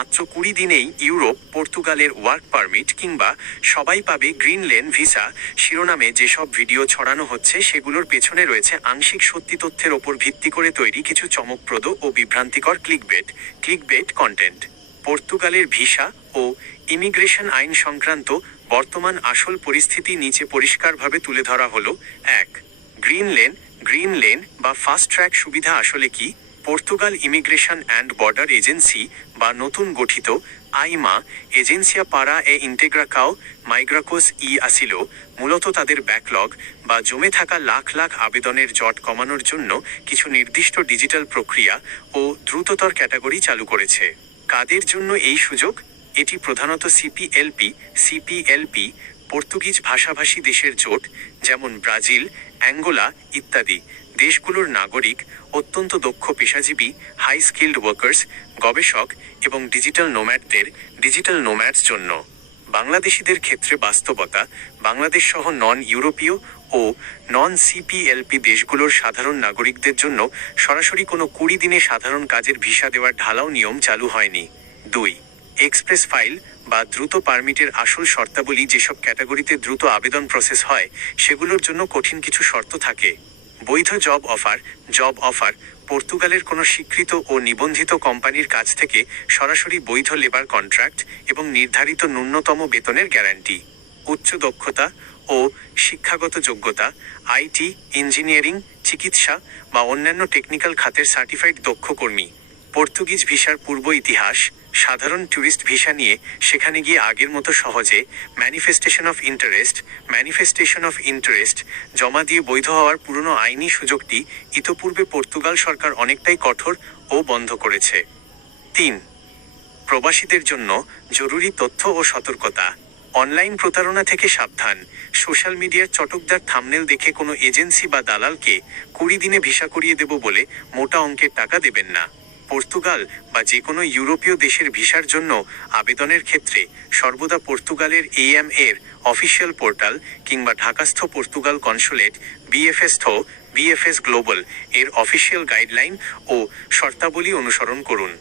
মাত্র 20 দিনেই ইউরোপ পর্তুগালের ওয়ার্ক পারমিট কিংবা সবাই পাবে গ্রিন লেন ভিসা শিরোনামে যেসব ভিডিও ছড়ানো হচ্ছে সেগুলোর পেছনে রয়েছে আংশিক সত্যি তথ্যের ওপর ভিত্তি করে তৈরি কিছু চমকপ্রদ ও বিভ্রান্তিকর ক্লিকবেট কন্টেন্ট। পর্তুগালের ভিসা ও ইমিগ্রেশন আইন সংক্রান্ত বর্তমান আসল পরিস্থিতি নিচে পরিষ্কারভাবে তুলে ধরা হলো। 1. গ্রিন লেন বা ফাস্ট ট্র্যাক সুবিধা আসলে কি? Portugal immigration and border agency বা নতুন গঠিত আইমা এজেন্সিয়া পারা ইন্টেগ্রাকাও মাইগ্রাকোস আসিলো মূলত তাদের ব্যাকলগ বা জমে থাকা লাখ লাখ আবেদনের জট কমানোর জন্য কিছু নির্দিষ্ট ডিজিটাল প্রক্রিয়া ও দ্রুততর ক্যাটাগরি চালু করেছে। কাদের জন্য এই সুযোগ? এটি প্রধানত সিপিএলপি পর্তুগিজ ভাষাভাষী দেশের জোট যেমন ব্রাজিল, অ্যাঙ্গোলা ইত্যাদি দেশগুলোর নাগরিক, অত্যন্ত দক্ষ পেশাজীবী, হাই স্কিল্ড ওয়ার্কার্স, গবেষক এবং ডিজিটাল নোম্যাডস জন্য। বাংলাদেশিদের ক্ষেত্রে বাস্তবতা, বাংলাদেশ সহ নন ইউরোপীয় ও নন সিপিএলপি দেশগুলোর সাধারণ নাগরিকদের জন্য সরাসরি কোনো 20 দিনে সাধারণ কাজের ভিসা দেওয়ার ঢালাও নিয়ম চালু হয়নি। 2. এক্সপ্রেস ফাইল বা দ্রুত পারমিটের আসল শর্তাবলী যেসব ক্যাটাগরিতে দ্রুত আবেদন প্রসেস হয় সেগুলোর জন্য কঠিন কিছু শর্ত থাকে। বৈধ জব অফার পর্তুগালের কোনো স্বীকৃত ও নিবন্ধিত কোম্পানির কাছ থেকে সরাসরি বৈধ লেবার কন্ট্রাক্ট এবং নির্ধারিত ন্যূনতম বেতনের গ্যারান্টি। উচ্চ দক্ষতা ও শিক্ষাগত যোগ্যতা, আইটি, ইঞ্জিনিয়ারিং, চিকিৎসা বা অন্যান্য টেকনিক্যাল খাতের সার্টিফাইড দক্ষ কর্মী। পর্তুগিজ ভিসার পূর্ব ইতিহাস, সাধারণ ট্যুরিস্ট ভিসা নিয়ে সেখানে গিয়ে আগের মতো সহজে ম্যানিফেস্টেশন অফ ইন্টারেস্ট জমা দিয়ে বৈধ হওয়ার পুরনো আইনি সুযোগটি ইতোপূর্বে পর্তুগাল সরকার অনেকটাই কঠোর ও বন্ধ করেছে। 3. প্রবাসীদের জন্য জরুরি তথ্য ও সতর্কতা। অনলাইন প্রতারণা থেকে সাবধান। সোশ্যাল মিডিয়ার চটকদার থাম্বনেল দেখে কোনো এজেন্সি বা দালালকে 20 দিনে ভিসা করিয়ে দেব বলে মোটা অঙ্কের টাকা দেবেন না। পর্তুগাল বা যে কোনো ইউরোপীয় দেশের ভিসার জন্য আবেদনের ক্ষেত্রে সর্বদা পর্তুগালের এর অফিসিয়াল পোর্টাল কিংবা ঢাকাস্থ পর্তুগাল কনসুলেট বিএফএস গ্লোবাল এর অফিসিয়াল গাইডলাইন ও শর্তাবলী অনুসরণ করুন।